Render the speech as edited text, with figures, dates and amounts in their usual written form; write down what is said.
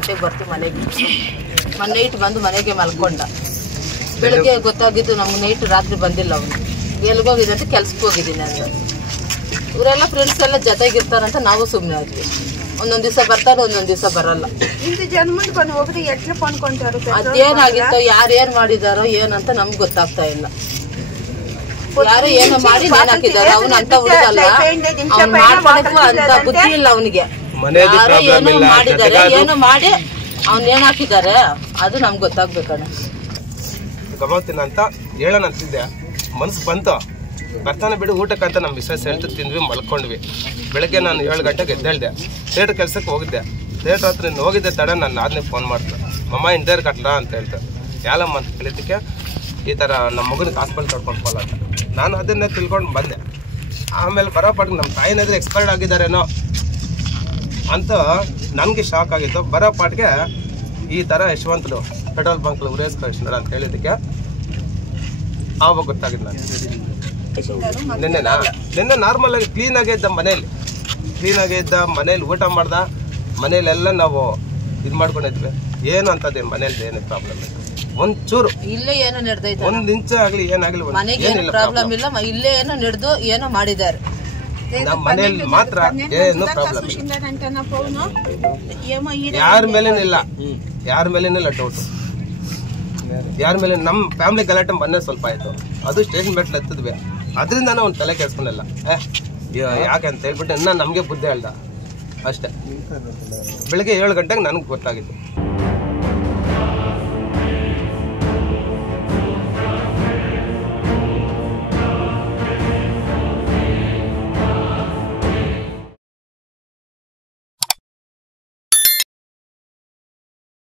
ಗಂಟೆಗೆ ಬರ್ತೀವಿ ಮನೆಗೆ. ನೈಟ್ ಬಂದು ಮನೆಗೆ ಮಲ್ಕೊಂಡ. ಬೆಳಗ್ಗೆ ಗೊತ್ತಾಗಿದ್ದು ನಮ್ಗೆ ನೈಟ್ ರಾತ್ರಿ ಬಂದಿಲ್ಲ. ಅವನು ಎಲ್ಗೋಗಿದೆ ಅಂತ ಕೆಲ್ಸಕ್ಕೆ ಹೋಗಿದ್ದೀನಿ ಅಂತ. ಇವರೆಲ್ಲ ಫ್ರೆಂಡ್ಸ್ ಎಲ್ಲ ಜೊತೆಗಿರ್ತಾರಂತ ನಾವು ಸುಮ್ಮನೆ ಆದ್ವಿ. ಒಂದೊಂದು ದಿವಸ ಬರ್ತಾರೆ, ಒಂದೊಂದು ದಿವಸ ಬರಲ್ಲ. ಅದೇನಾಗಿತ್ತೋ, ಯಾರೇನ್ ಮಾಡಿದಾರೋ ಏನಂತ ನಮ್ಗೆ ಗೊತ್ತಾಗ್ತಾ ಇಲ್ಲ. ಯಾರು ಏನೋ ಮಾಡಿ ನೇಣ್ ಹಾಕಿದಾರೋ. ಅವ್ನ ಅಂತ ಹುಡುಗಲ್ಲ, ಅವ್ನು ಮಾಡ್ಕೊಳಕ್ಕೂ ಅಂತ ಬುದ್ಧಿ ಇಲ್ಲ ಅವನಿಗೆ. ಯಾರೋ ಏನೋ ಮಾಡಿದಾರೆ, ಏನೋ ಮಾಡಿ ಅವ್ನ ನೇಣ್ ಹಾಕಿದಾರೆ, ಅದು ನಮ್ಗೆ ಗೊತ್ತಾಗ್ಬೇಕಣ್ಣ. ಗಮನ ಅಂತ ಹೇಳೋಣ ಅಂತಿದ್ದೆ, ಮನ್ಸು ಬಂತು. ಬರ್ತಾನೆ ಬಿಡು ಊಟಕ್ಕೆ ಅಂತ ನಮ್ಮ ಮಿಸಸ್ ಹೇಳ್ತು, ತಿಂದ್ವಿ, ಮಲ್ಕೊಂಡ್ವಿ. ಬೆಳಗ್ಗೆ ನಾನು 7 ಗಂಟೆಗೆ ಎದ್ದೇಳ್ದೆ. ಥಿಯೇಟ್ರ್ ಕೆಲಸಕ್ಕೆ ಹೋಗಿದ್ದೆ. ಥಿಯೇಟ್ರ್ ಹತ್ರ ಹೋಗಿದ್ದೆ ತಡ ನನ್ನ ಆದ್ನೇ ಫೋನ್ ಮಾಡ್ತು. ಮಮ್ಮ ಇಂದೇರ್ ಕಟ್ಲಾ ಅಂತ ಹೇಳ್ತಾರೆ. ಯಾಲಮ್ಮ ಅಂತ ಕೇಳಿದ್ದಕ್ಕೆ ಈ ಥರ ನಮ್ಮ ಮಗನಿಗೆ ಹಾಸ್ಪಿಟಲ್ ಕರ್ಕೊಂಡು ಹೋಗಲ್ಲ ಅಂತ. ನಾನು ಅದನ್ನೇ ತಿಳ್ಕೊಂಡು ಬಂದೆ. ಆಮೇಲೆ ಬರೋ ಪಾಟಿಗೆ ನಮ್ಮ ತಾಯಿನಾದ್ರೆ ಎಕ್ಸ್ಪೈರ್ಡ್ ಆಗಿದ್ದಾರೇನೋ ಅಂತ ನನಗೆ ಶಾಕ್ ಆಗಿತ್ತು. ಬರೋ ಪಾಟಿಗೆ ಈ ಥರ ಯಶವಂತರು ಪೆಟ್ರೋಲ್ ಬಂಕ್ ಉರೇಸ್ ಕಳಿಸಿದಾರೆ ಅಂತ ಹೇಳಿದ್ದಕ್ಕೆ ಆವಾಗ ಗೊತ್ತಾಗಿದ್ದು ನಾನು. ನಿನ್ನೆ ನಾರ್ಮಲ್ ಆಗಿ ಕ್ಲೀನಾಗೇ ಇದ್ದ ಮನೇಲಿ ಊಟ ಮಾಡ್ದ. ಮನೇಲೆಲ್ಲ ನಾವು ಇದು ಮಾಡ್ಕೊಂಡಿದ್ವಿ. ಏನು ಅಂತದೇನು ಮನೇಲಿ ಏನು ಪ್ರಾಬ್ಲಮ್ ಇಲ್ಲ. ಒಂಚೂರು ಇಲ್ಲೇ ಏನೋ ನಡೆದೈತೆ, 1 ಇಂಚ್ ಆಗ್ಲಿ ಏನಾಗ್ಲಿ ಮನೆಗೆ ಪ್ರಾಬ್ಲಮ್ ಇಲ್ಲ. ಇಲ್ಲೇ ಏನೋ ನಡೆದು ಏನೋ ಮಾಡಿದ್ದಾರೆ. ನಮ್ಮ ಮನೆಯಲ್ಲಿ ಮಾತ್ರ ಏನು ಪ್ರಾಬ್ಲಮ್ ಇಲ್ಲ. ಯಾರ ಮೇಲೇನಿಲ್ಲ ಡೌಟ್. ಯಾರ ಮೇಲೆ ನಮ್ಮ ಫ್ಯಾಮಿಲಿ ಗಲಾಟೆ ಮೊನ್ನೆ ಸ್ವಲ್ಪ ಆಯ್ತು. ಅದು ಸ್ಟೇಷನ್ ಬೆಟ್ಲ್ ಎತ್ತಿದ್ವಿ. ಅದರಿಂದ ಅವ್ನು ತಲೆ ಕೆಡ್ಸ್ಕೊಂಡಿಲ್ಲ. ಯಾಕೆ ಅಂತ ಹೇಳ್ಬಿಟ್ಟು ಇನ್ನ ನಮಗೆ ಬುದ್ಧಿ ಹೇಳ್ದ ಅಷ್ಟೇ. ಬೆಳಿಗ್ಗೆ 7 ಗಂಟೆಗೆ ನನಗೆ ಗೊತ್ತಾಗಿತ್ತು.